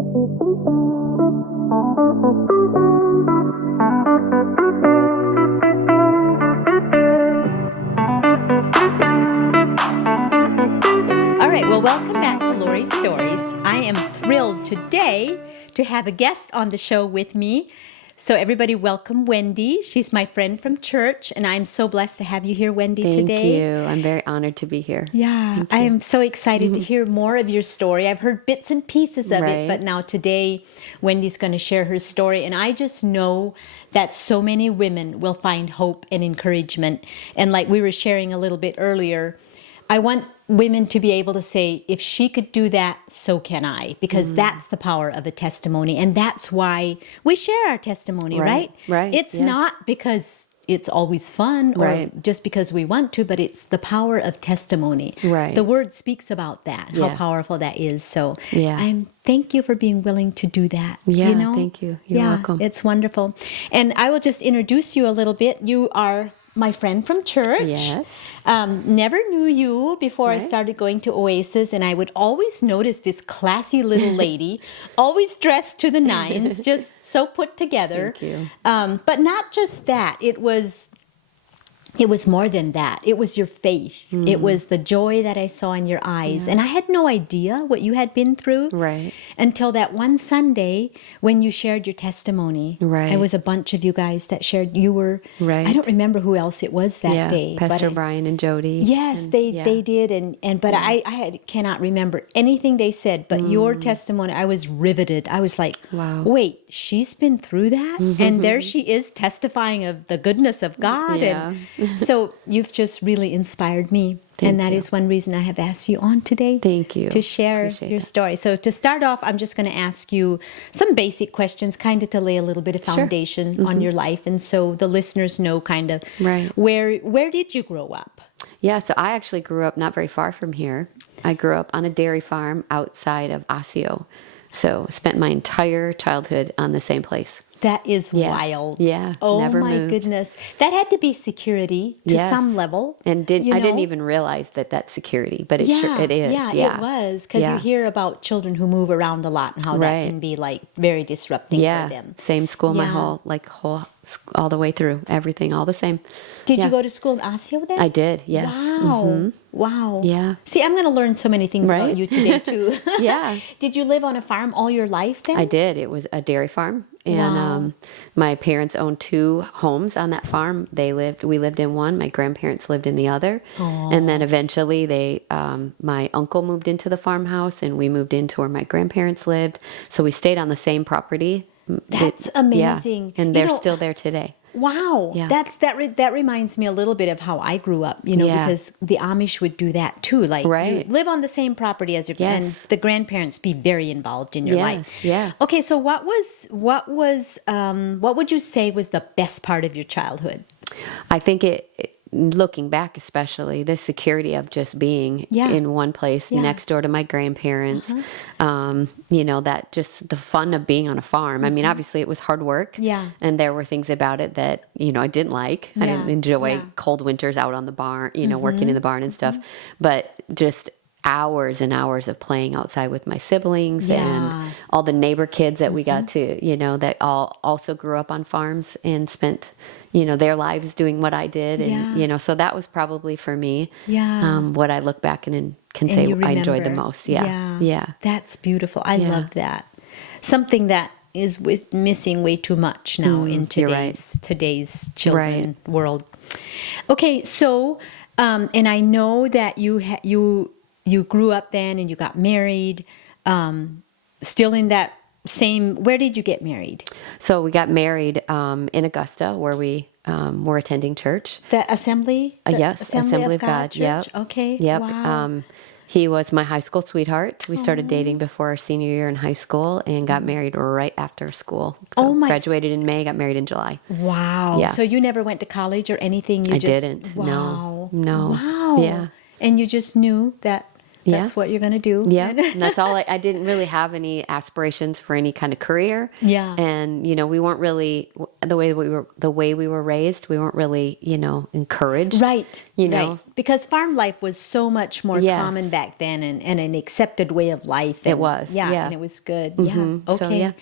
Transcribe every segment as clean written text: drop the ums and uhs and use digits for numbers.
All right, well, welcome back to Laurie's Stories. I am thrilled today to have a guest on the show with me. So everybody welcome Wendy. She's my friend from church, and I'm so blessed to have you here, Wendy, today. Thank you. I'm very honored to be here. Yeah, I am so excited to hear more of your story. I've heard bits and pieces of it, but now today Wendy's going to share her story, and I just know that so many women will find hope and encouragement. And like we were sharing a little bit earlier, I want women to be able to say, if she could do that, so can I, because that's the power of a testimony. And that's why we share our testimony, right? Right. It's not because it's always fun or just because we want to, but it's the power of testimony. Right. The word speaks about that, how powerful that is. So thank you for being willing to do that. Yeah, you know? thank you. You're welcome. It's wonderful. And I will just introduce you a little bit. You are my friend from church. Yes. Never knew you before I started going to Oasis, and I would always notice this classy little lady, always dressed to the nines, just so put together. Thank you. But not just that. It was more than that. It was your faith. It was the joy that I saw in your eyes. And I had no idea what you had been through until that one Sunday when you shared your testimony. There was a bunch of you guys that shared. You were, I don't remember who else it was that day. Pastor Brian and Jody. Yes, they did. But I cannot remember anything they said. But your testimony, I was riveted. I was like, wow, wait, she's been through that? And there she is testifying of the goodness of God. And so you've just really inspired me. And that is one reason I have asked you on today. Thank you. To share your story. So to start off, I'm just going to ask you some basic questions, kind of to lay a little bit of foundation on your life. And so the listeners know kind of where did you grow up? Yeah, so I actually grew up not very far from here. I grew up on a dairy farm outside of Osseo. So spent my entire childhood on the same place. That is wild. Yeah. Oh never my moved. goodness. That had to be security to some level. And I didn't even realize that that's security, but it it is. Yeah, it was. Because you hear about children who move around a lot and how that can be like very disrupting for them. Same school my whole all the way through. Everything all the same. Did you go to school in Osseo then? I did, yes. Wow. Wow. Yeah. See, I'm going to learn so many things about you today too. Yeah. Did you live on a farm all your life then? I did. It was a dairy farm. And my parents owned 2 homes on that farm. We lived in one. My grandparents lived in the other. Aww. And then eventually my uncle moved into the farmhouse and we moved into where my grandparents lived. So we stayed on the same property. That's amazing. Yeah. And they're still there today. Wow. Yeah. That reminds me a little bit of how I grew up, because the Amish would do that too. Like you live on the same property as your and the grandparents be very involved in your life. Yeah. Okay, so what would you say was the best part of your childhood? I think looking back especially, the security of just being in one place next door to my grandparents, that just the fun of being on a farm. I mean, obviously it was hard work and there were things about it that, I didn't like. I didn't enjoy cold winters out on the barn, working in the barn and stuff, but just hours and hours of playing outside with my siblings and all the neighbor kids that we got to, that all also grew up on farms and spent their lives doing what I did. And, so that was probably for me, what I look back and can say I enjoyed the most. Yeah. That's beautiful. I love that. Something that is missing way too much now in today's children world. Okay. So, and I know that you grew up then and you got married, still in that where did you get married? So we got married in Augusta where we were attending church. The Assembly? Yes, Assembly of God. Church? Yep. Okay. Yep. Wow. He was my high school sweetheart. We started dating before our senior year in high school and got married right after school. So graduated in May, got married in July. Wow. Yeah. So you never went to college or anything? I didn't. Wow. No. Wow. Yeah. And you just knew that That's what you're going to do. Yeah. And that's all. I didn't really have any aspirations for any kind of career. Yeah. And, we weren't really, the way we were raised, we weren't really, encouraged. Right. Right. Because farm life was so much more common back then and an accepted way of life. And, it was. Yeah. And it was good. Mm-hmm. Yeah. Okay. So,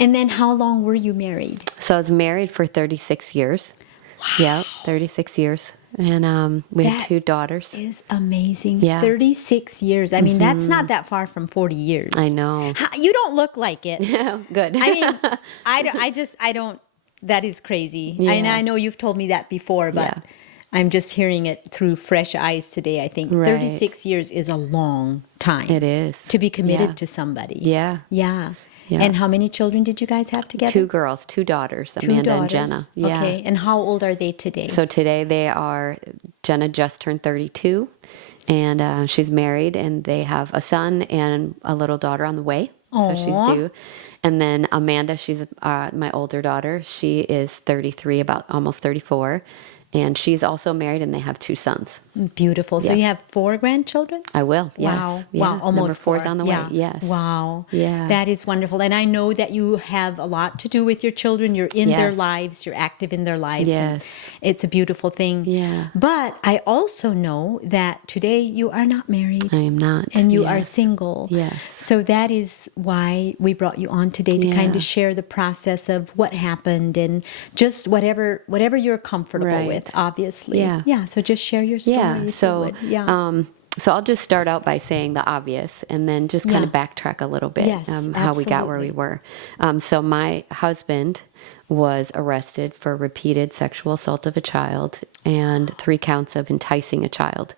And then how long were you married? So I was married for 36 years. Wow. Yeah. 36 years. And we had 2 daughters. Is amazing. Yeah. 36 years. I mean, that's not that far from 40 years. I know. You don't look like it. Good. I mean, I don't, that is crazy. Yeah. And I know you've told me that before, but I'm just hearing it through fresh eyes today. I think 36 years is a long time. It is. To be committed to somebody. Yeah. Yeah. And how many children did you guys have together? 2 girls, 2 daughters, Amanda and Jenna. Yeah. Okay. And how old are they today? So today Jenna just turned 32, and she's married, and they have a son and a little daughter on the way. Aww. So she's due. And then Amanda, she's my older daughter. She is 33, about almost 34. And she's also married, and they have 2 sons. Beautiful. So you have 4 grandchildren? I will, yes. Wow. Yeah. Wow, almost Number 4 is 4. on the way, yes. Wow. Yeah. That is wonderful. And I know that you have a lot to do with your children. You're in their lives. You're active in their lives. Yes. And it's a beautiful thing. Yeah. But I also know that today you are not married. I am not. And you are single. Yes. So that is why we brought you on today, to kind of share the process of what happened and just whatever you're comfortable with, obviously. Yeah. Yeah. So just share your story. Yeah. If you would. So I'll just start out by saying the obvious and then just kind of backtrack a little bit, how we got where we were. So my husband was arrested for repeated sexual assault of a child and 3 counts of enticing a child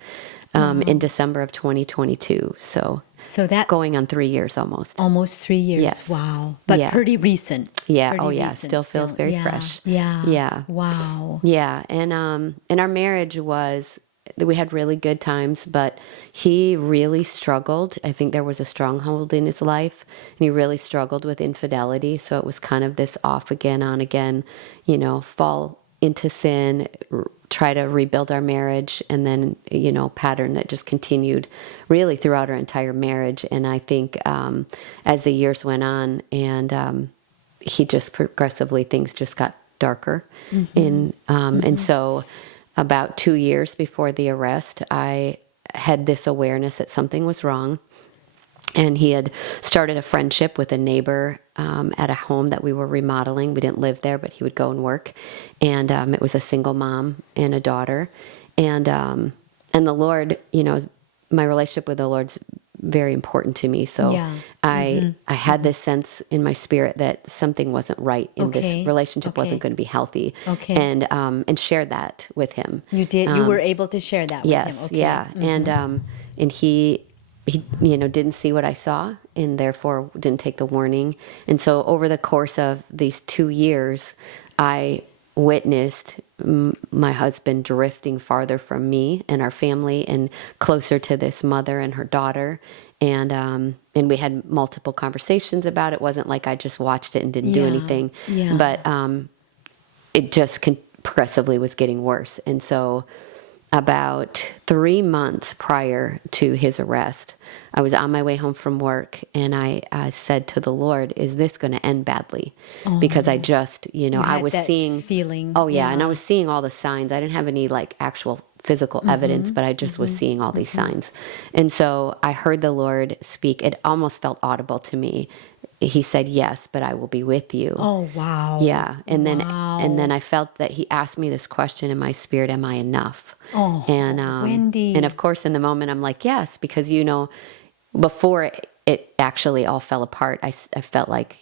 in December of 2022. So that's going on 3 years almost. Almost 3 years. Yes. Wow. But pretty recent. Yeah. Pretty recent Still feels very fresh. Yeah. Yeah. Wow. Yeah. And our marriage we had really good times, but he really struggled. I think there was a stronghold in his life, and he really struggled with infidelity. So it was kind of this off again, on again, fall into sin, try to rebuild our marriage, and then, pattern that just continued really throughout our entire marriage. And I think as the years went on, and he just progressively, things just got darker. And so about 2 years before the arrest, I had this awareness that something was wrong. And he had started a friendship with a neighbor at a home that we were remodeling. We didn't live there, but he would go and work. And it was a single mom and a daughter. And the Lord, my relationship with the Lord's very important to me. So I had this sense in my spirit that something wasn't right in this relationship, wasn't going to be healthy. And shared that with him. You did. You were able to share that with him. Okay. Yeah. And he didn't see what I saw, and therefore didn't take the warning. And so over the course of these 2 years, I witnessed my husband drifting farther from me and our family and closer to this mother and her daughter. And we had multiple conversations about it. It wasn't like I just watched it and didn't do anything. Yeah. But it just progressively was getting worse. And so about 3 months prior to his arrest, I was on my way home from work, and I said to the Lord, is this going to end badly? Because I just, I was seeing feeling. Oh yeah. And I was seeing all the signs. I didn't have any actual physical evidence, but I just was seeing all these signs. And so I heard the Lord speak. It almost felt audible to me. He said, yes, but I will be with you. Oh, wow. Yeah. And then I felt that he asked me this question in my spirit, am I enough? Oh, and Wendy. And of course, in the moment, I'm like, yes, because, before it actually all fell apart, I felt like,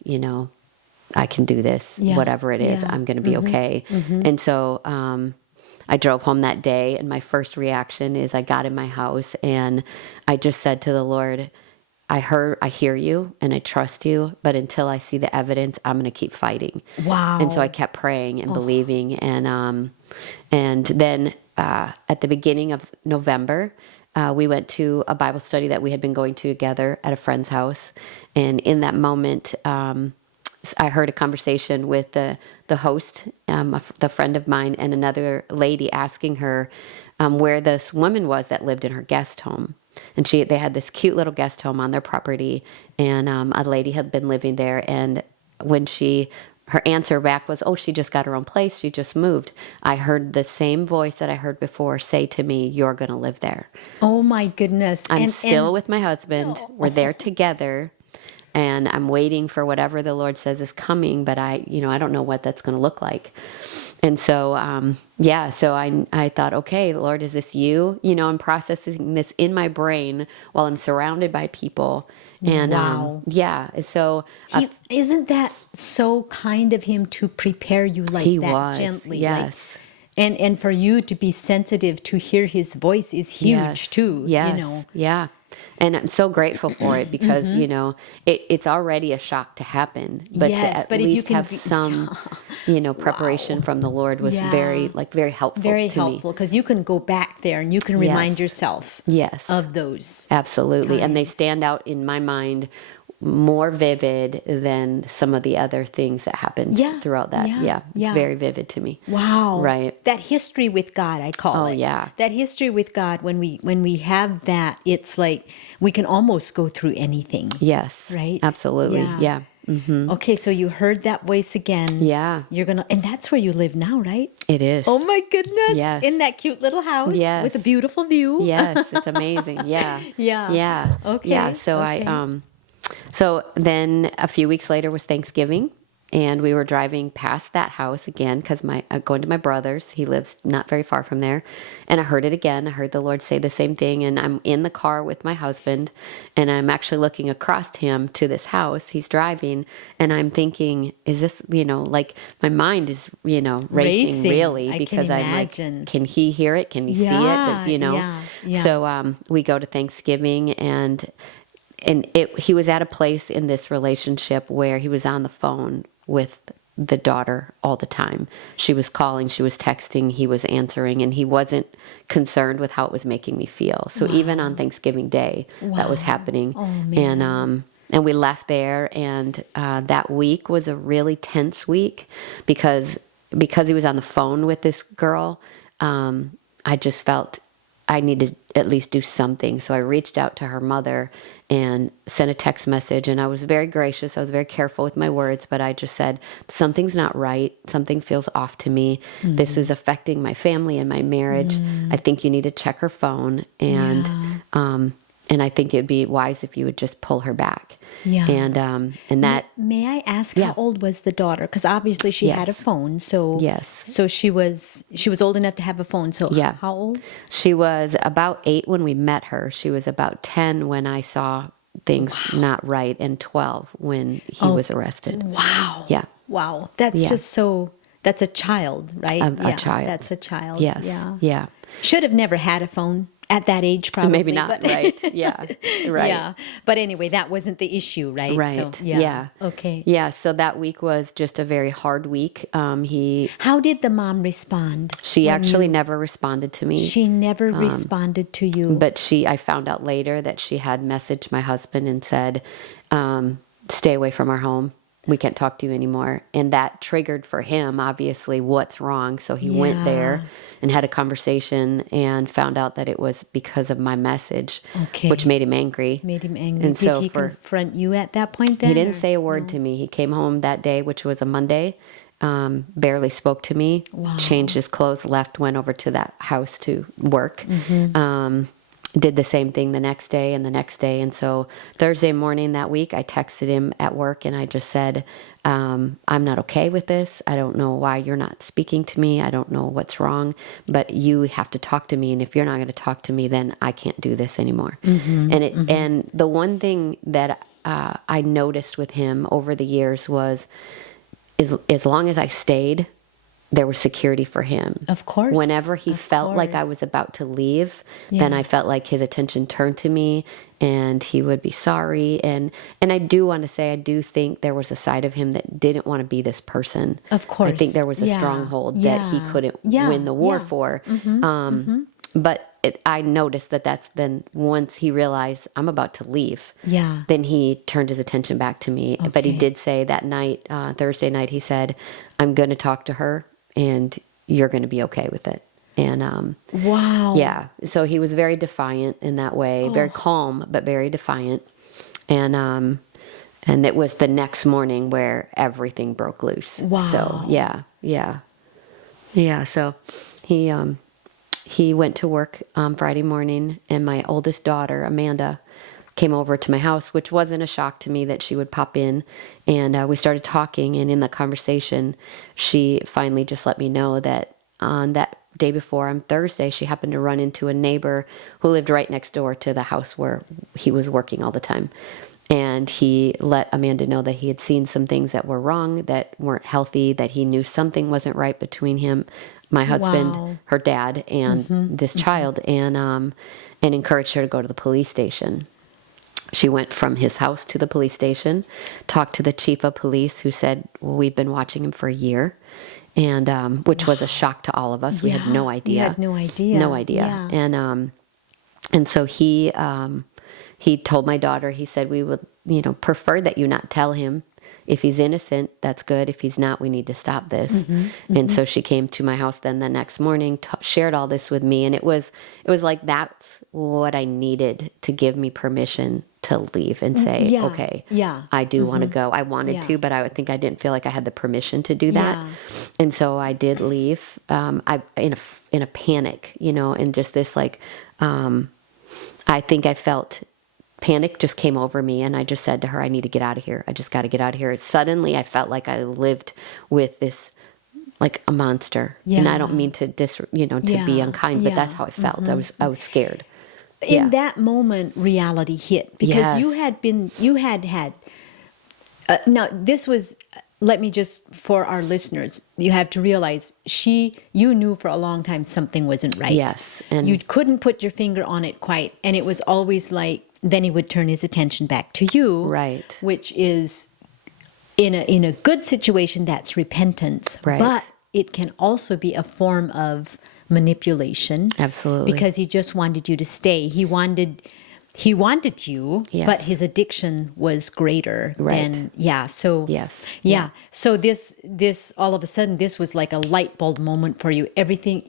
I can do this, whatever it is, I'm going to be okay. And so I drove home that day, and my first reaction is I got in my house, and I just said to the Lord, I hear you and I trust you, but until I see the evidence, I'm going to keep fighting. Wow. And so I kept praying and believing. And then at the beginning of November, we went to a Bible study that we had been going to together at a friend's house. And in that moment, I heard a conversation with the host, the friend of mine, and another lady asking her where this woman was that lived in her guest home. and they had this cute little guest home on their property, and a lady had been living there, and when her answer back was, "Oh, she just got her own place. She just moved." I heard the same voice that I heard before say to me, "You're going to live there." Oh my goodness. I'm still with my husband. We're there together, and I'm waiting for whatever the Lord says is coming, but I don't know what that's going to look like. And so, so I thought, okay, Lord, is this you? I'm processing this in my brain while I'm surrounded by people. And, wow. So isn't that so kind of him to prepare you like he that was, gently? yes. And for you to be sensitive to hear his voice is huge too. Yes. Yeah. And I'm so grateful for it because, it's already a shock to happen. But yes, to at least have some, preparation wow. from the Lord was very helpful very to helpful because you can go back there and you can remind yourself of those. Absolutely. times. And they stand out in my mind more vivid than some of the other things that happened throughout that. It's very vivid to me. Wow. Right. That history with God, I call it. Oh, yeah. That history with God, when we have that, it's like we can almost go through anything. Yes. Right? Absolutely. Yeah. Mm-hmm. Okay, so you heard that voice again. Yeah. And that's where you live now, right? It is. Oh my goodness. Yes. In that cute little house with a beautiful view. Yes, it's amazing. Yeah. Yeah. Okay. Yeah. So so then a few weeks later was Thanksgiving, and we were driving past that house again because going to my brother's. He lives not very far from there, and I heard it again. I heard the Lord say the same thing, and I'm in the car with my husband, and I'm actually looking across him to this house. He's driving, and I'm thinking, is this, like my mind is, racing really because I'm like, can he hear it? Can he see it? But, So we go to Thanksgiving, and he was at a place in this relationship where he was on the phone with the daughter all the time. She was calling, she was texting, he was answering, and he wasn't concerned with how it was making me feel. So even on Thanksgiving Day, that was happening. Oh, man. And we left there, and that week was a really tense week because he was on the phone with this girl. I just felt I needed to at least do something. So I reached out to her mother and sent a text message, and I was very gracious. I was very careful with my words, but I just said, something's not right. Something feels off to me. Mm-hmm. This is affecting my family and my marriage. I think you need to check her phone, and I think it'd be wise if you would just pull her back. Yeah. And that. May I ask how old was the daughter? Because obviously she had a phone. So So she was old enough to have a phone. So how old? She was about 8 when we met her. She was about 10 when I saw things not right, and 12 when he was arrested. Wow. Yeah. Wow. That's just so. That's a child, right? A child. That's a child. Yes. Yeah. Should have never had a phone. At that age, probably. Maybe not, right. Yeah, right. Yeah. But anyway, that wasn't the issue, right? Right, So, Okay. Yeah, so that week was just a very hard week. How did the mom respond? She actually never responded to me. She never responded to you? But I found out later that she had messaged my husband and said, stay away from our home. We can't talk to you anymore. And that triggered for him, obviously, what's wrong. So he went there and had a conversation and found out that it was because of my message, which made him angry. And did he confront you at that point then? He didn't say a word to me. He came home that day, which was a Monday, barely spoke to me, changed his clothes, left, went over to that house to work. Did the same thing the next day and the next day. And so Thursday morning that week, I texted him at work, and I just said, I'm not okay with this. I don't know why you're not speaking to me. I don't know what's wrong, but you have to talk to me. And if you're not going to talk to me, then I can't do this anymore. And the one thing that I noticed with him over the years was as long as I stayed, there was security for him. Of course. Whenever he felt like I was about to leave, then I felt like his attention turned to me, and he would be sorry. And I do want to say, I do think there was a side of him that didn't want to be this person. Of course. I think there was a stronghold that he couldn't win the war for. But I noticed that's then once he realized I'm about to leave, then he turned his attention back to me. But he did say that night, Thursday night, he said, I'm going to talk to her, and you're going to be okay with it. And wow. yeah, so he was very defiant in that way, very calm, but very defiant. And it was the next morning where everything broke loose. Wow. So yeah. So he went to work Friday morning, and my oldest daughter, Amanda, came over to my house, which wasn't a shock to me that she would pop in. And we started talking, and in the conversation, she finally just let me know that on that day before, on Thursday, she happened to run into a neighbor who lived right next door to the house where he was working all the time. And he let Amanda know that he had seen some things that were wrong, that weren't healthy, that he knew something wasn't right between him, my husband, Wow. her dad, and this child, and encouraged her to go to the police station. She went from his house to the police station, talked to the chief of police, who said, well, we've been watching him for a year, and which was a shock to all of us. We had no idea. You had no idea. No idea. Yeah. And so he told my daughter, he said, we would, prefer that you not tell him. If he's innocent, that's good. If he's not, we need to stop this. And so she came to my house then the next morning, shared all this with me. And it was like, that's what I needed to give me permission to leave and say, okay, I do want to go. I wanted to, but I would think I didn't feel like I had the permission to do that. And so I did leave, in a panic, and just this, like, I think I felt panic just came over me, and I just said to her, I need to get out of here. I just got to get out of here. Suddenly I felt like I lived with this, like a monster. And I don't mean to to be unkind, but that's how I felt. I was scared. In that moment, reality hit, because you had now this was, let me just, for our listeners, you have to realize you knew for a long time something wasn't right. Yes. And you couldn't put your finger on it quite. And it was always like, then he would turn his attention back to you. Right. Which is, in a good situation, that's repentance. Right. But it can also be a form of manipulation. Absolutely. Because he just wanted you to stay. He wanted you, but his addiction was greater than, so, so this, all of a sudden, this was like a light bulb moment for you. Everything,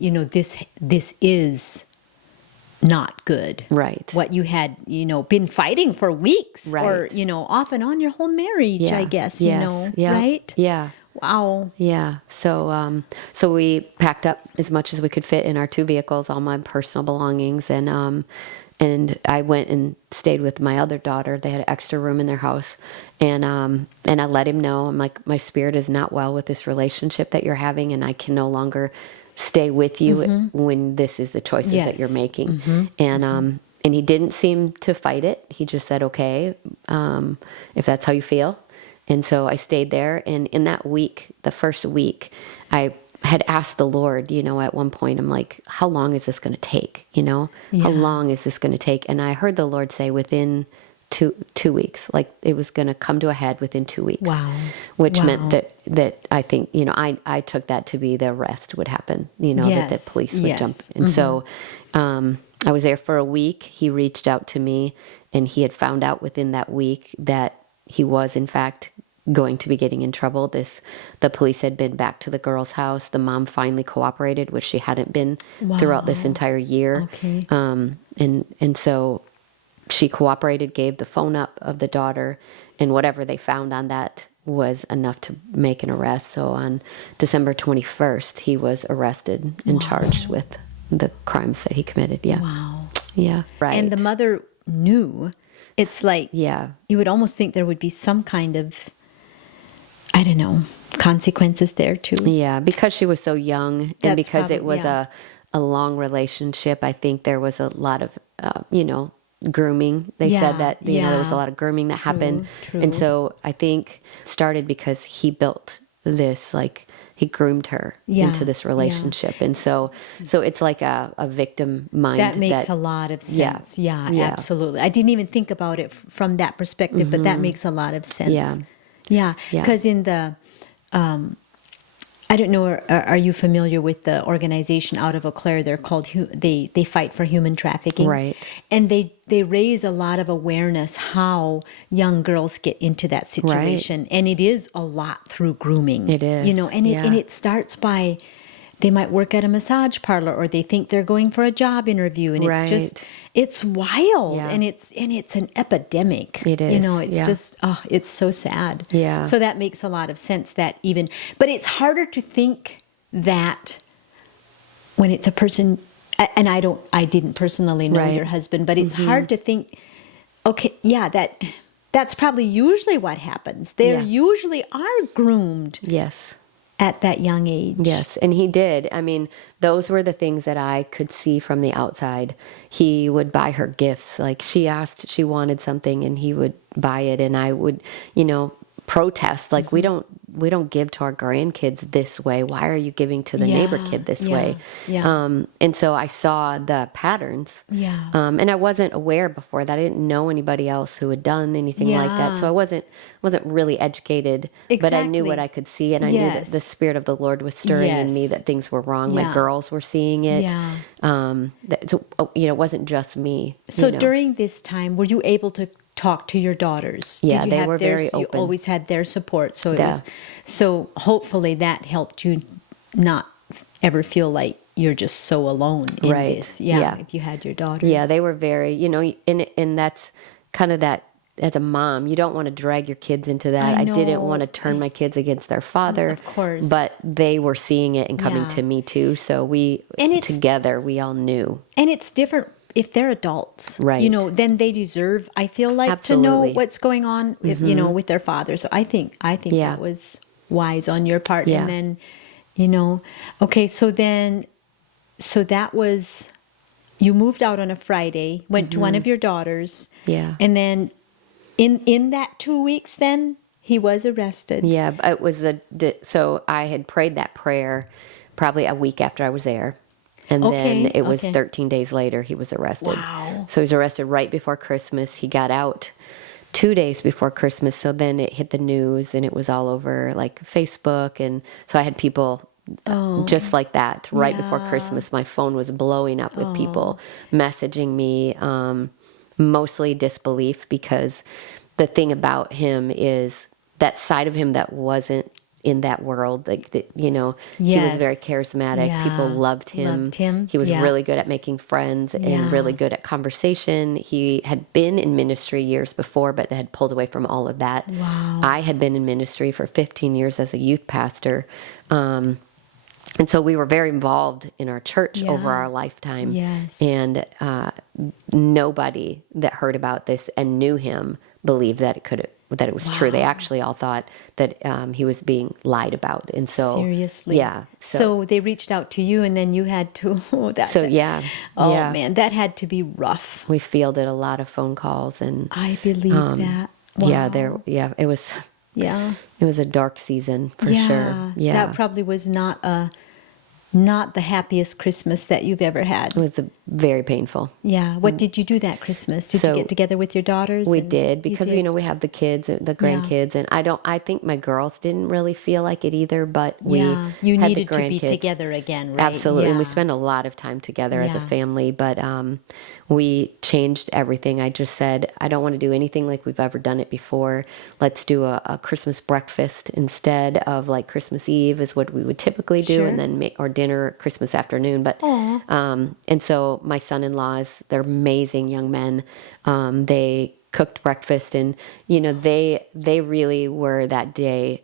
this is not good. Right. What you had, been fighting for weeks, right. or, off and on your whole marriage, I guess, right? Yeah. Wow. Yeah. So we packed up as much as we could fit in our two vehicles, all my personal belongings, and I went and stayed with my other daughter. They had an extra room in their house, and I let him know, I'm like, my spirit is not well with this relationship that you're having, and I can no longer stay with you when this is the choices that you're making. And he didn't seem to fight it. He just said, okay, if that's how you feel. And so I stayed there. And in that week, the first week, I had asked the Lord, at one point, I'm like, how long is this going to take? How long is this going to take? And I heard the Lord say within two weeks, like it was going to come to a head within 2 weeks. Wow. Which meant that I think, I took that to be the arrest would happen, that the police would jump. And so I was there for a week. He reached out to me, and he had found out within that week that he was, in fact, going to be getting in trouble. The police had been back to the girl's house. The mom finally cooperated, which she hadn't been throughout this entire year. Okay. And so she cooperated, gave the phone up of the daughter, and whatever they found on that was enough to make an arrest. So on December 21st, he was arrested and charged with the crimes that he committed. Yeah. Wow. Yeah. Right. And the mother knew. It's like, you would almost think there would be some kind of, I don't know, consequences there too. Yeah, because she was so young, and because it was a long relationship, I think there was a lot of, grooming. They said that, there was a lot of grooming that happened. True. And so I think it started because he built this, like, he groomed her into this relationship. And so it's like a victim mind. That makes a lot of sense. Yeah, absolutely. I didn't even think about it from that perspective, but that makes a lot of sense. Yeah. Because in the, I don't know, are you familiar with the organization out of Eau Claire? They're called, they fight for human trafficking. Right. And they raise a lot of awareness how young girls get into that situation. Right. And it is a lot through grooming. It is. And it starts by they might work at a massage parlor, or they think they're going for a job interview, and Right. it's wild, Yeah. and it's an epidemic. It is, You know, it's yeah. just, it's so sad. Yeah. So that makes a lot of sense but it's harder to think that when it's a person, and I didn't personally know Right. your husband, but it's hard to think, okay, yeah, that's probably usually what happens. They Yeah. usually are groomed Yes. at that young age. Yes, and he did. I mean, those were the things that I could see from the outside. He would buy her gifts. Like, she asked, she wanted something, and he would buy it, and I would, protest. Like, we don't give to our grandkids this way. Why are you giving to the neighbor kid this way? Yeah. And so I saw the patterns. Yeah. And I wasn't aware before that. I didn't know anybody else who had done anything like that. Yeah. So I wasn't really educated, but I knew Exactly. what I could see, and I knew that Yes. the Spirit of the Lord was stirring in me, Yes. that things were wrong. Yeah. My girls were seeing it. Yeah. So, it wasn't just me. So during this time, were you able to talk to your daughters? Yeah, Did you they have were very You open. always had their support. So it Yeah. was, so hopefully that helped you not ever feel like you're just so alone in Right. this. Yeah, Yeah. if you had your daughters. Yeah, they were very, and that's kind of that. As a mom, you don't want to drag your kids into that. I I didn't know. want to turn my kids against their father. Of course. But they were seeing it and coming Yeah. to me too. So together, we all knew. And it's different if they're adults, Right. then they deserve, I feel like, to know Absolutely. what's going on with, with their father. So I think Yeah. that was wise on your part. Yeah. And then, okay, so that was, you moved out on a Friday, went to one of your daughters. Yeah. And then in that 2 weeks then, he was arrested. Yeah, it was so I had prayed that prayer probably a week after I was there. And Okay, then it was okay. 13 days later he was arrested. Wow. So he was arrested right before Christmas. He got out 2 days before Christmas. So then it hit the news and it was all over like Facebook. And so I had people just like that right before Yeah. Christmas. My phone was blowing up with people messaging me, mostly disbelief, because the thing about him is that side of him that wasn't in that world, he was Yes. very charismatic. Yeah. People loved him. Loved him. He was Yeah. really good at making friends Yeah. and really good at conversation. He had been in ministry years before, but they had pulled away from all of that. Wow. I had been in ministry for 15 years as a youth pastor. And so we were very involved in our church Yeah. over our lifetime. Yes. And nobody that heard about this and knew him believed that it was true. They actually all thought that he was being lied about. And so Seriously. yeah. So they reached out to you, and then you had to. Yeah. Oh yeah. man, that had to be rough. We fielded a lot of phone calls, and I believe that. yeah, Wow. it was Yeah. it was a dark season for sure. Yeah. That probably was not the happiest Christmas that you've ever had. It was very painful. Yeah. What did you do that Christmas? Did you So, get together with your daughters? We and did, because you did? we have the kids, the grandkids, and I think my girls didn't really feel like it either, but we Yeah. You had needed the to be grandkids. together again, right? Absolutely. And we Yeah. spent a lot of time together as a Yeah. family, but we changed everything. I just said, I don't want to do anything like we've ever done it before. Let's do a Christmas breakfast instead of like Christmas Eve is what we would typically do, Sure. and then or dinner Christmas afternoon. But and so my son-in-laws, they're amazing young men. They cooked breakfast, and they really were that day.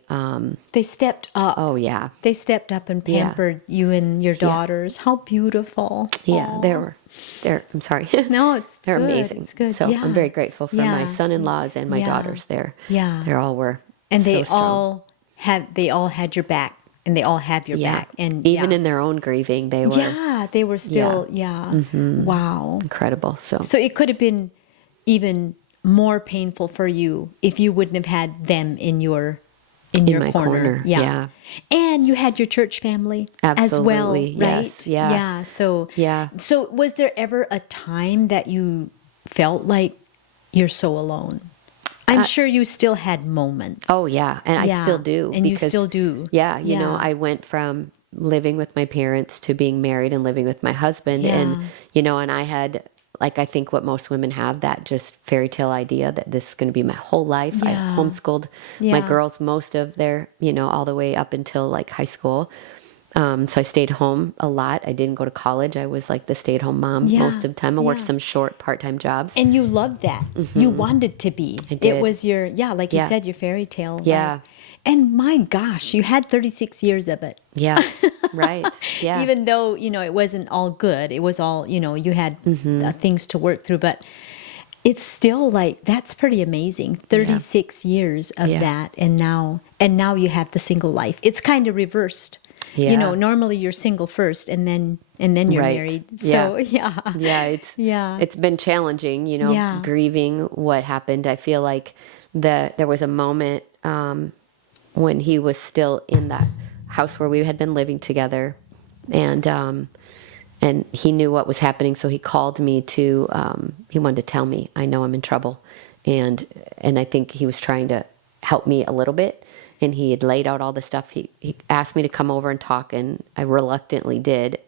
They stepped up. Oh yeah. They stepped up and pampered you and your daughters. How beautiful. Yeah, Aw. I'm sorry. No, it's They're good. amazing. It's good. So Yeah. I'm very grateful for Yeah. my son-in-laws and my Yeah. daughters there. Yeah. They all were. And so they strong. all had your back, and they all have your Yeah. back. And even yeah. in their own grieving, they were they were still Wow. incredible. So So it could have been even more painful for you if you wouldn't have had them in your my corner. corner, yeah. And you had your church family as well, Absolutely, yes, right? yeah. Yeah. So Yeah. So was there ever a time that you felt like you're so alone? I'm sure you still had moments. oh yeah, and I Yeah. still do. And you still do. Yeah, Yeah. I went from living with my parents to being married and living with my husband, Yeah. and and I had, like, I think what most women have, that just fairy tale idea that this is going to be my whole life. I Yeah. homeschooled my Yeah. girls most of their, all the way up until like high school. So I stayed home a lot. I didn't go to college. I was like the stay-at-home mom most of the time. I worked some short part-time jobs. And you loved that. You wanted to be. I did. It was your, like you said, your fairy tale life. And my gosh, you had 36 years of it. Yeah, right. Yeah. Even though, it wasn't all good. It was all, you had things to work through. But it's still like, that's pretty amazing. 36 years of that. And now you have the single life. It's kind of reversed. Yeah. Normally you're single first and then you're married. So, It's been challenging, grieving what happened. I feel like there was a moment when he was still in that house where we had been living together, and he knew what was happening, so he called me to he wanted to tell me, I know I'm in trouble, and I think he was trying to help me a little bit, and he had laid out all the stuff. He asked me to come over and talk, and I reluctantly did,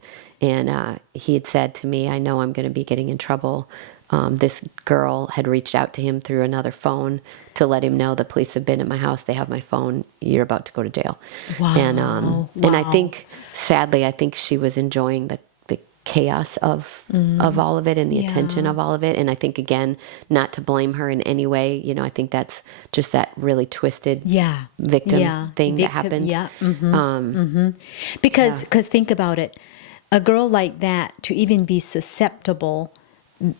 and he had said to me, I know I'm going to be getting in trouble. This girl had reached out to him through another phone to let him know the police have been at my house. They have my phone. You're about to go to jail. Wow. And I think, sadly, she was enjoying the chaos of all of it and the attention of all of it. And I think, again, not to blame her in any way. I think that's just that really twisted victim thing that happened. Yeah. Because think about it. A girl like that, to even be susceptible,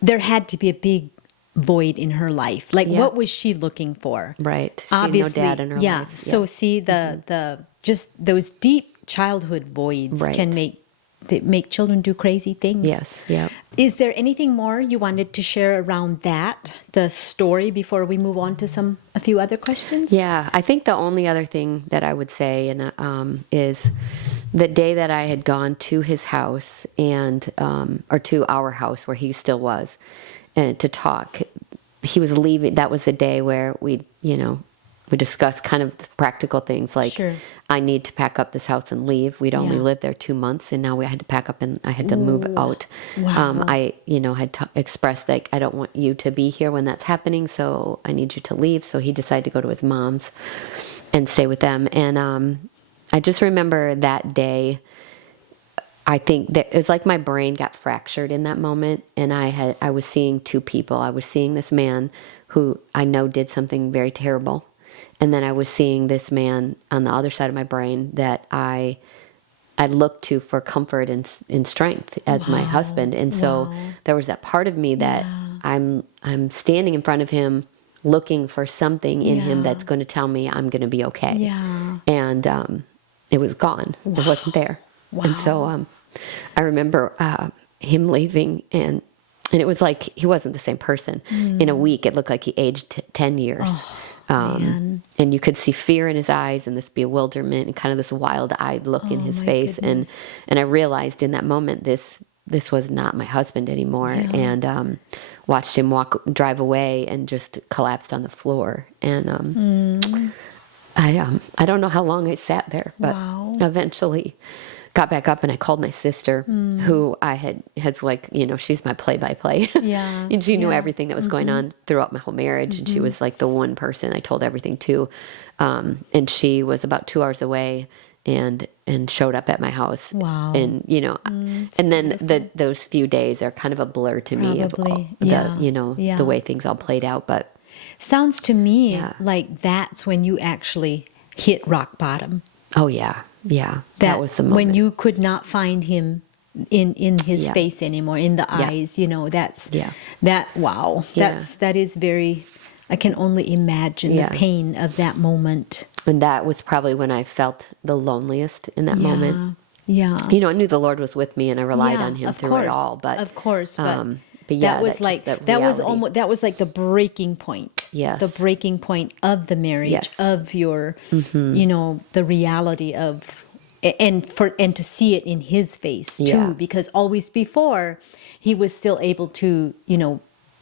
there had to be a big void in her life. Like, what was she looking for? Right. She Obviously, had no dad in her life. Yeah. So see, the just those deep childhood voids can make children do crazy things. Yes. Yeah. Is there anything more you wanted to share around that, the story, before we move on to a few other questions? Yeah. I think the only other thing that I would say is the day that I had gone to his house or to our house where he still was, and to talk, he was leaving. That was the day where we discussed kind of the practical things, like, I need to pack up this house and leave. We'd only lived there 2 months, and now we had to pack up and I had to move out. Wow. I had expressed, like, I don't want you to be here when that's happening, so I need you to leave. So he decided to go to his mom's and stay with them. And I just remember that day, I think that it was like my brain got fractured in that moment, and I was seeing two people. I was seeing this man who I know did something very terrible, and then I was seeing this man on the other side of my brain that I looked to for comfort and strength as my husband. And so there was that part of me that I'm standing in front of him, looking for something in him that's going to tell me I'm going to be okay. Yeah. And it was gone. It wasn't there. Wow. And so I remember him leaving, and it was like he wasn't the same person. In a week, it looked like he aged 10 years. Man. And you could see fear in his eyes and this bewilderment and kind of this wild-eyed look in his face. Goodness. And I realized in that moment this was not my husband anymore. And watched him drive away and just collapsed on the floor. And I don't know how long I sat there, but eventually got back up, and I called my sister, who I had like, she's my play-by-play. Yeah. And she knew everything that was going on throughout my whole marriage. And she was like the one person I told everything to. And she was about 2 hours away and showed up at my house. Wow. And, and then those few days are kind of a blur to me of the way things all played out. But sounds to me like that's when you actually hit rock bottom. Oh, yeah. Yeah. That was the moment. When you could not find him in his face anymore, in the eyes, that is very, I can only imagine the pain of that moment. And that was probably when I felt the loneliest in that moment. Yeah. I knew the Lord was with me, and I relied on him through it all. But of course, but yeah, that was like the breaking point. Yes. The breaking point of the marriage, of your, the reality of, and to see it in his face too, because always before he was still able to,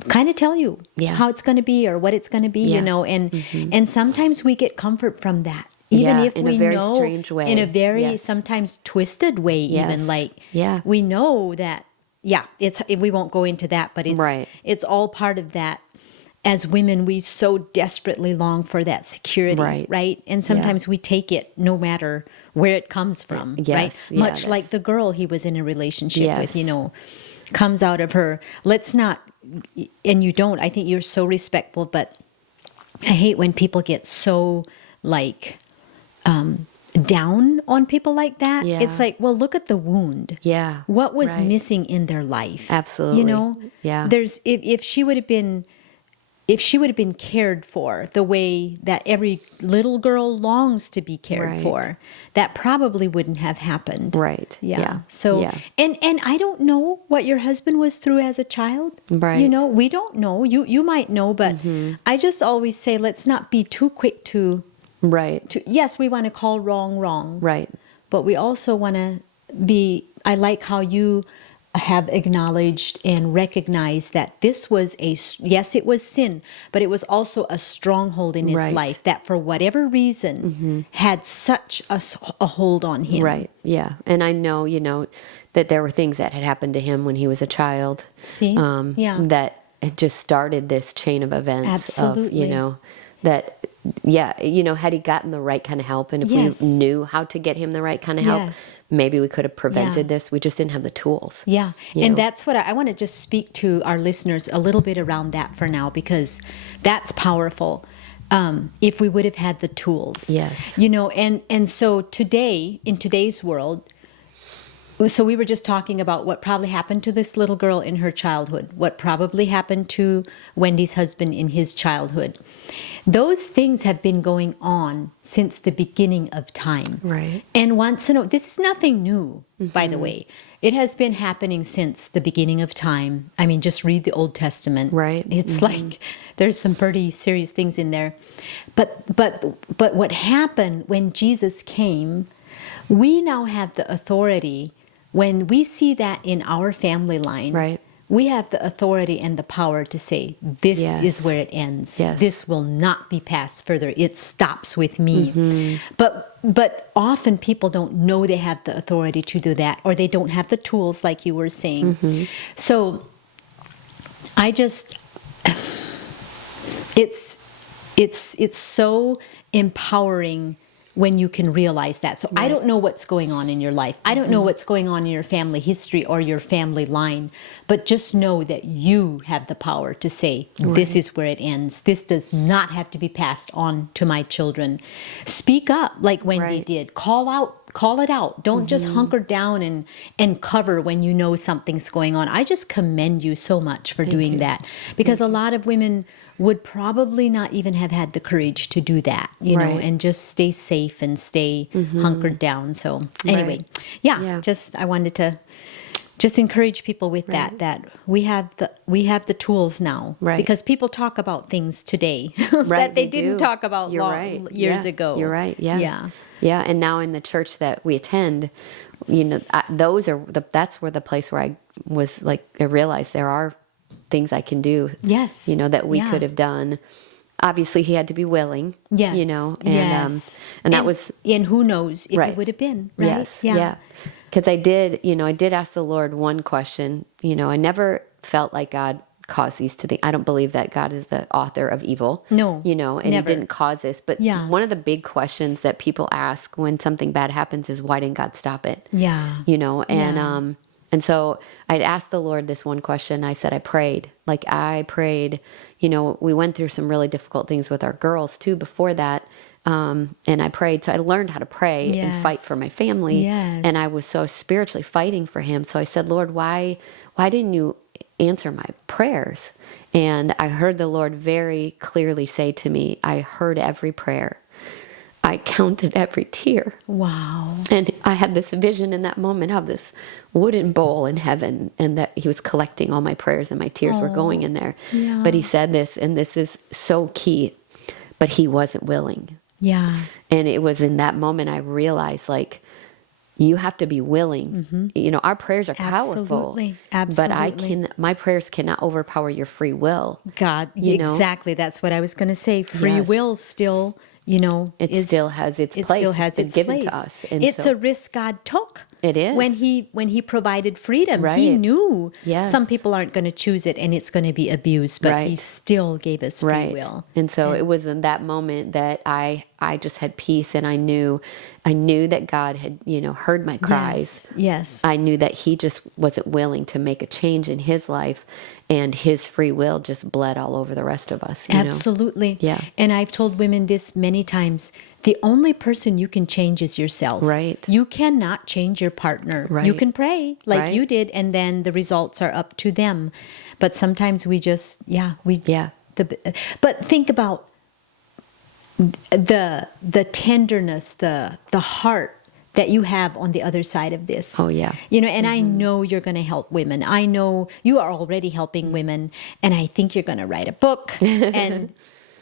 kind of tell you how it's going to be or what it's going to be, and sometimes we get comfort from that. Even if we know strange way. In a very sometimes twisted way, even like we know that. Yeah, we won't go into that, but it's all part of that. as women, we so desperately long for that security, right? And sometimes we take it no matter where it comes from, right? Much like the girl he was in a relationship with, comes out of her. Let's not, and you don't, I think you're so respectful, but I hate when people get so like down on people like that. It's like, well, look at the wound. What was missing in their life? Absolutely. There's if she would have been cared for the way that every little girl longs to be cared for, that probably wouldn't have happened. So and I don't know what your husband was through as a child. We don't know. You might know, but I just always say, let's not be too quick to yes, we want to call wrong. But we also want to be, I like how you have acknowledged and recognized that this was yes, it was sin, but it was also a stronghold in his life that for whatever reason had such a hold on him. And I know, that there were things that had happened to him when he was a child. That it just started this chain of events. Absolutely. Had he gotten the right kind of help, and if we knew how to get him the right kind of help, maybe we could have prevented this. We just didn't have the tools. And that's what I want to just speak to our listeners a little bit around that for now, because that's powerful. If we would have had the tools, and so today, in today's world, so we were just talking about what probably happened to this little girl in her childhood, what probably happened to Wendy's husband in his childhood. Those things have been going on since the beginning of time. And once in a while, this is nothing new, by the way. It has been happening since the beginning of time. I mean, just read the Old Testament. It's like there's some pretty serious things in there. But what happened when Jesus came, we now have the authority. When we see that in our family line, we have the authority and the power to say, this is where it ends. This will not be passed further. It stops with me. But often people don't know they have the authority to do that, or they don't have the tools, like you were saying. So I just, it's so empowering when you can realize that. So I don't know what's going on in your life. I don't know what's going on in your family history or your family line, but just know that you have the power to say, this is where it ends. This does not have to be passed on to my children. Speak up like Wendy did. Call it out. Don't just hunker down and cover when you know something's going on. I just commend you so much for doing that, because a lot of women would probably not even have had the courage to do that, you know, and just stay safe and stay hunkered down. So anyway, just I wanted to just encourage people with that we have the tools now, because people talk about things today that they didn't talk about years ago. You're right. Yeah, and now in the church that we attend, that's where the place where I was like, I realized there are things I can do. That we could have done. Obviously, he had to be willing. And that was, and who knows if it would have been right. Because I did ask the Lord one question. I never felt like God caused these to I don't believe that God is the author of evil. No, and never. He didn't cause this. But one of the big questions that people ask when something bad happens is, why didn't God stop it? And so I'd asked the Lord this one question. I said, I prayed. We went through some really difficult things with our girls too before that. And I prayed. So I learned how to pray and fight for my family. And I was so spiritually fighting for him. So I said, Lord, why didn't you answer my prayers? And I heard the Lord very clearly say to me, I heard every prayer. I counted every tear. Wow. And I had this vision in that moment of this wooden bowl in heaven, and that he was collecting all my prayers and my tears were going in there. But he said this, and this is so key, but he wasn't willing. And it was in that moment I realized, like, you have to be willing. Our prayers are powerful. Absolutely. But my prayers cannot overpower your free will. God, exactly. That's what I was going to say. Free will still it still has its place. Still has it's its given place. to us. And it's a risk God took. It is. When he provided freedom, Right. he knew Yes. some people aren't going to choose it and it's going to be abused, but Right. he still gave us free Right. will. And so it was in that moment that I just had peace, and I knew that God had, heard my cries. Yes. I knew that he just wasn't willing to make a change in his life, and his free will just bled all over the rest of us. Absolutely. Yeah. And I've told women this many times. The only person you can change is yourself. Right. You cannot change your partner. Right. You can pray like Right. you did, and then the results are up to them. But sometimes we just, but think about the tenderness, the heart that you have on the other side of this. Oh, yeah. And I know you're going to help women. I know you are already helping women, and I think you're going to write a book. And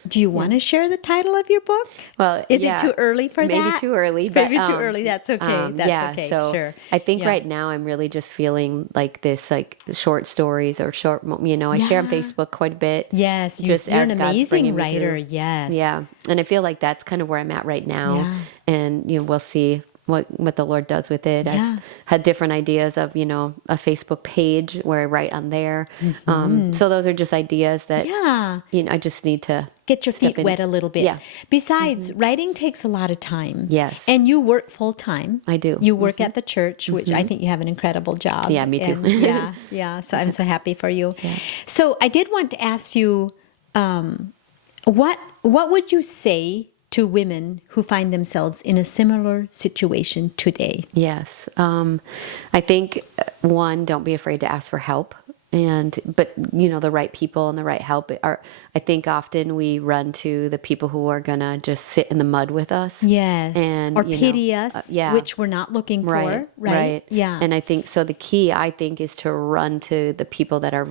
do you want to share the title of your book? Well, is it too early for that? Maybe too early. But, maybe too early. That's okay. That's okay. So sure. I think right now I'm really just feeling like this, like short stories or short. I share on Facebook quite a bit. Yes, you're an amazing writer. Yes. Yeah, and I feel like that's kind of where I'm at right now. Yeah. And we'll see what the Lord does with it. Yeah. I've had different ideas of, a Facebook page where I write on there. So those are just ideas that, I just need to get your feet wet a little bit. Yeah. Besides, writing takes a lot of time. Yes. And you work full time. I do. You work at the church, which I think you have an incredible job. Yeah, me too. And yeah. So I'm so happy for you. Yeah. So I did want to ask you, what would you say to women who find themselves in a similar situation today? Yes. I think, one, don't be afraid to ask for help. But the right people and the right help I think often we run to the people who are going to just sit in the mud with us. Yes. And, or pity us, which we're not looking for. Right. Yeah. And I think, so the key, I think, is to run to the people that are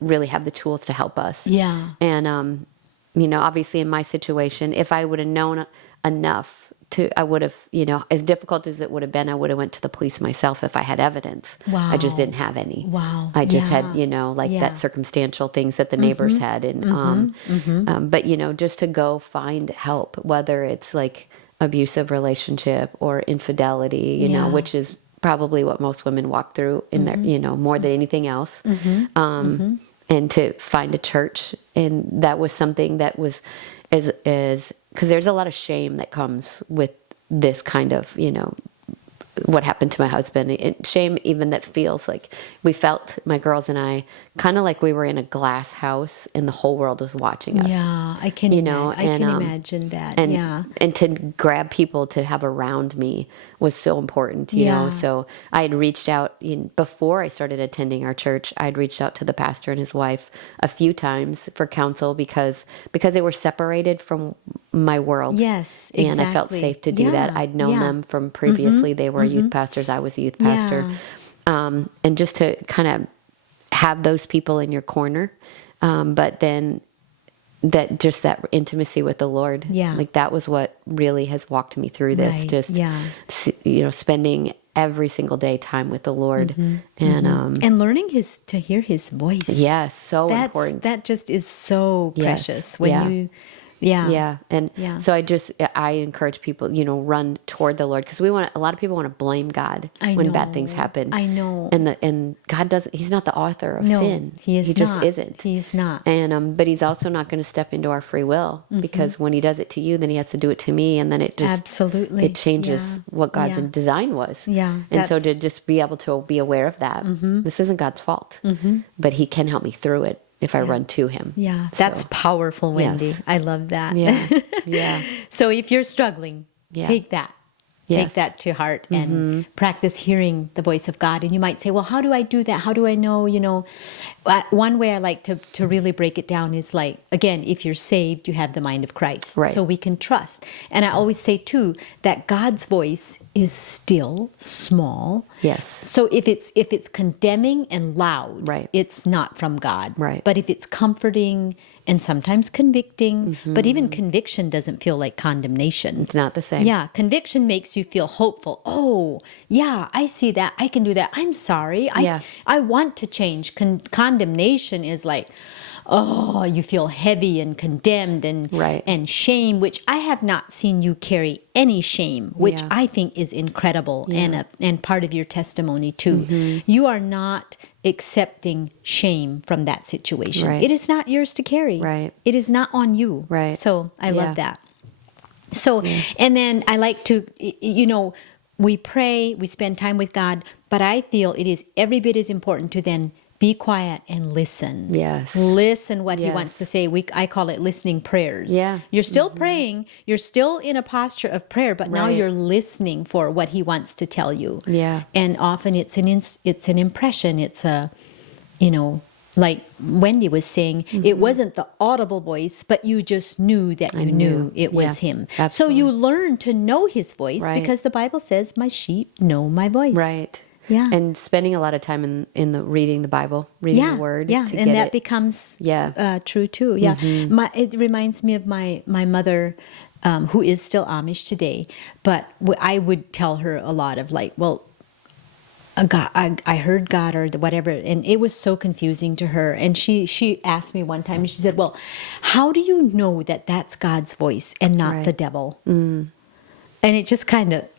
really have the tools to help us. Yeah. And, obviously in my situation, if I would have known enough I would have, as difficult as it would have been, I would have went to the police myself if I had evidence. Wow. I just didn't have any. Wow. I just had, that circumstantial things that the neighbors had. And, but, just to go find help, whether it's like abusive relationship or infidelity, which is probably what most women walk through in their, more than anything else. And to find a church. And that was something that was because there's a lot of shame that comes with this kind of, what happened to my husband. Shame even that feels like we felt, my girls and I, kind of like we were in a glass house and the whole world was watching us. Yeah, I can imagine that. And to grab people to have around me was so important, you know. So I had reached out, before I started attending our church, I'd reached out to the pastor and his wife a few times for counsel because they were separated from my world. Yes, exactly. And I felt safe to do that. I'd known them from previously. They were youth pastors. I was a youth pastor. And just to kind of have those people in your corner. But then that intimacy with the Lord. Yeah. Like that was what really has walked me through this. Just, spending every single day time with the Lord and learning to hear his voice. Yes. So important. That just is so precious when you, so I encourage people, run toward the Lord because a lot of people want to blame God when bad things happen. I know. And God doesn't, he's not the author of sin. He just isn't. He's not. And, but he's also not going to step into our free will because when he does it to you, then he has to do it to me. And then it just, absolutely, it changes what God's design was. Yeah. And so to just be able to be aware of that, this isn't God's fault, but he can help me through it if I run to him. Yeah, that's powerful, Wendy. Yes. I love that. Yeah. So if you're struggling, take that. Yes. Take that to heart and practice hearing the voice of God. And you might say, well, how do I do that? How do I know, One way I like to really break it down is like, again, if you're saved, you have the mind of Christ. Right. So we can trust. And I always say, too, that God's voice is still small. Yes. So if it's condemning and loud, it's not from God. Right. But if it's comforting and sometimes convicting, but even conviction doesn't feel like condemnation. It's not the same. Yeah, conviction makes you feel hopeful. Oh, yeah, I see that. I can do that. I'm sorry. I want to change. Condemnation is like, oh, you feel heavy and condemned and shame, which I have not seen you carry any shame, which I think is incredible and part of your testimony too. You are not accepting shame from that situation. It is not yours to carry. It is not on you. So I love that. So, and then I like to, we pray, we spend time with God, but I feel it is every bit as important to then be quiet and listen. Listen what He wants to say. I call it listening prayers. You're still praying. You're still in a posture of prayer, but now you're listening for what He wants to tell you. And often it's an impression. It's a, like Wendy was saying, it wasn't the audible voice, but you just knew that you knew it was Him. So you learn to know His voice because the Bible says, my sheep know my voice. And spending a lot of time in the reading the Bible, reading the Word. And that becomes true too. It reminds me of my mother, who is still Amish today, but I would tell her a lot of like, well, God, I heard God or whatever, and it was so confusing to her. And she asked me one time, she said, well, how do you know that that's God's voice and not the devil? And it just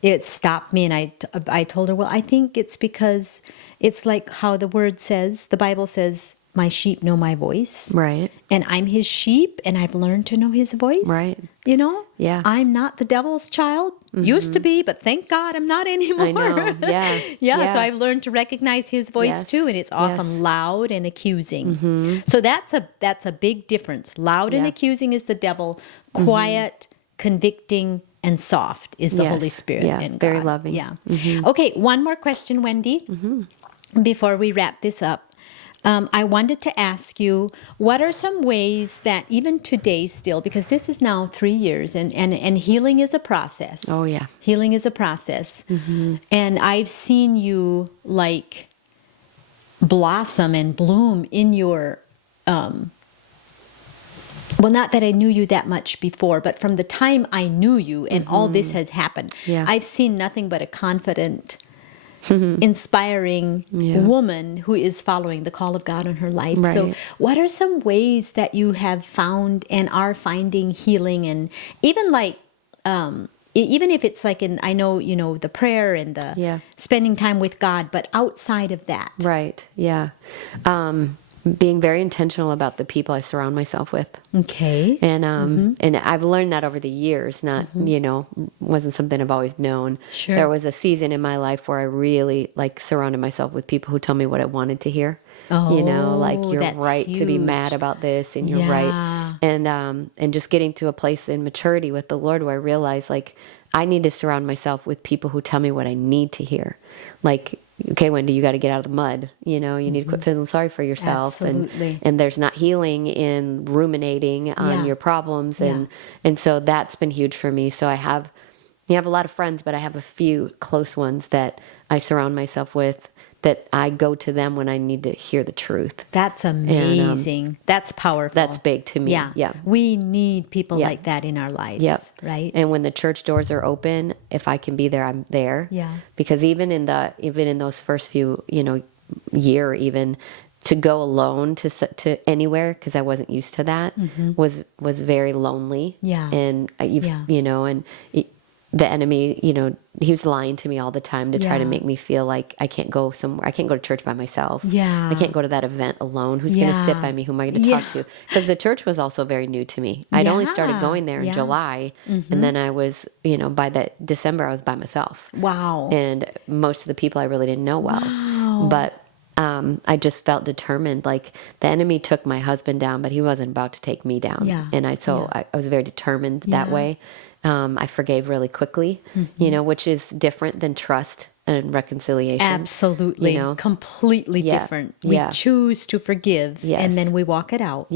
it stopped me. And I told her, well, I think it's because it's like how the Bible says, my sheep know my voice. And I'm His sheep, and I've learned to know His voice. I'm not the devil's child. Used to be, but thank God I'm not anymore. I know. So I've learned to recognize His voice too, and it's often loud and accusing. So that's a big difference. Loud and accusing is the devil. Quiet, convicting, and soft is the Holy Spirit and God. Very loving. Okay, one more question, Wendy, before we wrap this up. I wanted to ask you, what are some ways that even today still, because this is now 3 years and healing is a process. Healing is a process. And I've seen you like blossom and bloom in your, well, not that I knew you that much before, but from the time I knew you and all this has happened, I've seen nothing but a confident, inspiring woman who is following the call of God on her life. So what are some ways that you have found and are finding healing, and even like even if it's like I know the prayer and the spending time with God, but outside of that? Being very intentional about the people I surround myself with. And and I've learned that over the years, not, wasn't something I've always known. There was a season in my life where I really surrounded myself with people who told me what I wanted to hear. You're right to be mad about this, and you're right. And just getting to a place in maturity with the Lord where I realize I need to surround myself with people who tell me what I need to hear. Okay, Wendy, you got to get out of the mud. You need to quit feeling sorry for yourself. And there's not healing in ruminating on your problems. And so that's been huge for me. So I have a lot of friends, but I have a few close ones that I surround myself with, that I go to them when I need to hear the truth. That's amazing. And, that's powerful. That's big to me. We need people like that in our lives. Right. And when the church doors are open, if I can be there, I'm there. Because even in those first few, year even, to go alone to anywhere, because I wasn't used to that, was very lonely. And the enemy, he was lying to me all the time to try to make me feel like I can't go somewhere. I can't go to church by myself. I can't go to that event alone. Who's going to sit by me? Who am I going to talk to? Because the church was also very new to me. I'd only started going there in July. And then I was, by that December, I was by myself. And most of the people I really didn't know well. But I just felt determined. The enemy took my husband down, but he wasn't about to take me down. And I was very determined that way. I forgave really quickly, which is different than trust and reconciliation. Absolutely. Completely different. We choose to forgive and then we walk it out.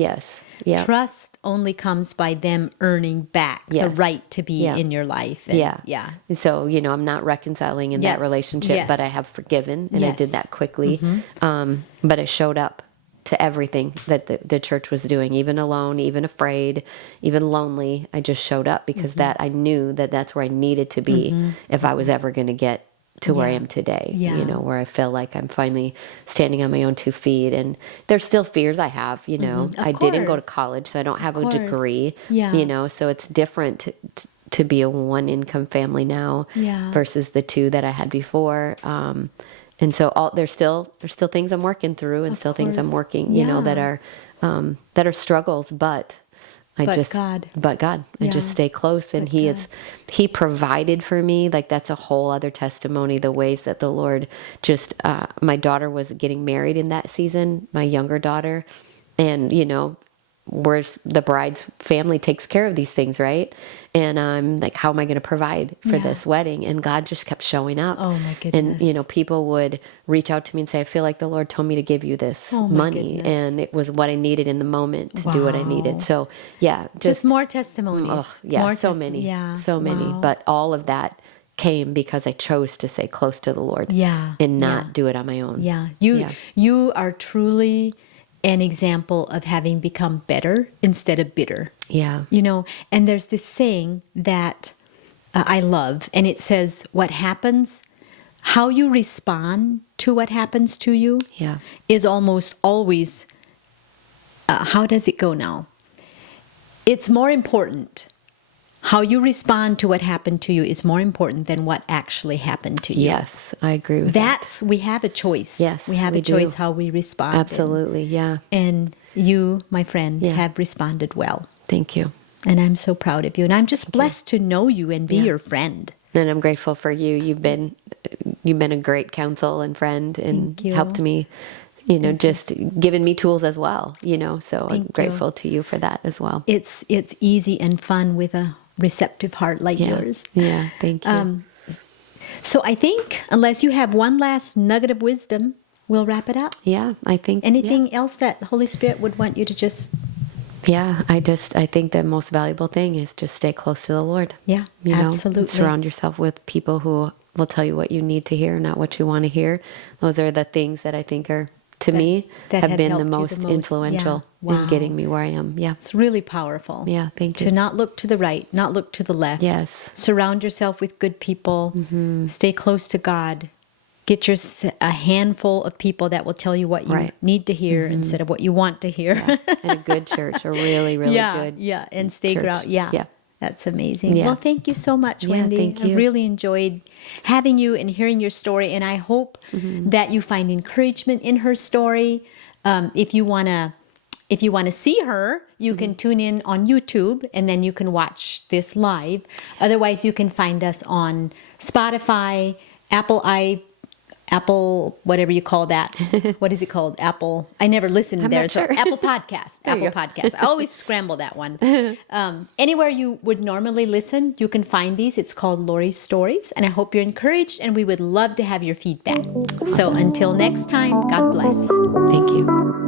Trust only comes by them earning back the right to be in your life. And, So, I'm not reconciling in that relationship, but I have forgiven, and I did that quickly. But I showed up to everything that the church was doing, even alone, even afraid, even lonely. I just showed up because that I knew that that's where I needed to be if I was ever going to get to where I am today, you know, where I feel like I'm finally standing on my own 2 feet. And there's still fears I have, you know. I didn't go to college, so I don't have a degree, you know, so it's different to be a 1-income family now versus the 2 that I had before. And so there's still things I'm working through, and still things I'm working, you know, that are struggles, but God. I just stay close, and He provided for me. Like, that's a whole other testimony, the ways that the Lord just, my daughter was getting married in that season, my younger daughter, and, you know, where the bride's family takes care of these things, right? And I'm like, how am I going to provide for this wedding? And God just kept showing up. Oh my goodness. And, you know, people would reach out to me and say, I feel like the Lord told me to give you this money. Goodness. And it was what I needed in the moment to do what I needed. So, yeah. Just more testimonies. More so many. But all of that came because I chose to stay close to the Lord and not do it on my own. You are truly an example of having become better instead of bitter. You know, and there's this saying that I love, and it says, what happens, how you respond to what happens to you is almost always, how does it go now? It's more important. How you respond to what happened to you is more important than what actually happened to you. Yes, I agree with that. We have a choice. Yes, we have a choice how we respond. Absolutely, And you, my friend, have responded well. Thank you. And I'm so proud of you. And I'm just blessed to know you and be your friend. And I'm grateful for you. You've been a great counsel and friend, and helped me, you know, just given me tools as well, you know, so I'm grateful to you for that as well. It's easy and fun with a receptive heart like yours. Yeah, thank you. So I think, unless you have one last nugget of wisdom, we'll wrap it up. Yeah, I think. Anything else that the Holy Spirit would want you to just... I think the most valuable thing is just stay close to the Lord. Yeah, you absolutely. know, surround yourself with people who will tell you what you need to hear, not what you want to hear. Those are the things that I think are, to me, have been the most influential in getting me where I am. Yeah. It's really powerful. Yeah, thank you. To not look to the right, not look to the left. Yes. Surround yourself with good people. Stay close to God. Get a handful of people that will tell you what you need to hear instead of what you want to hear. And a good church, a really, really good and stay grounded. Yeah. That's amazing. Yeah. Well, thank you so much, Wendy. Thank you. I really enjoyed having you and hearing your story, and I hope that you find encouragement in her story. If you want to see her, you can tune in on YouTube, and then you can watch this live. Otherwise, you can find us on Spotify, Apple, whatever you call that. What is it called? Apple. I never listened I'm there. not sure. So Apple Podcast. Apple Podcast. I always scramble that one. Anywhere you would normally listen, you can find these. It's called Laurie's Stories. And I hope you're encouraged, and we would love to have your feedback. So until next time, God bless. Thank you.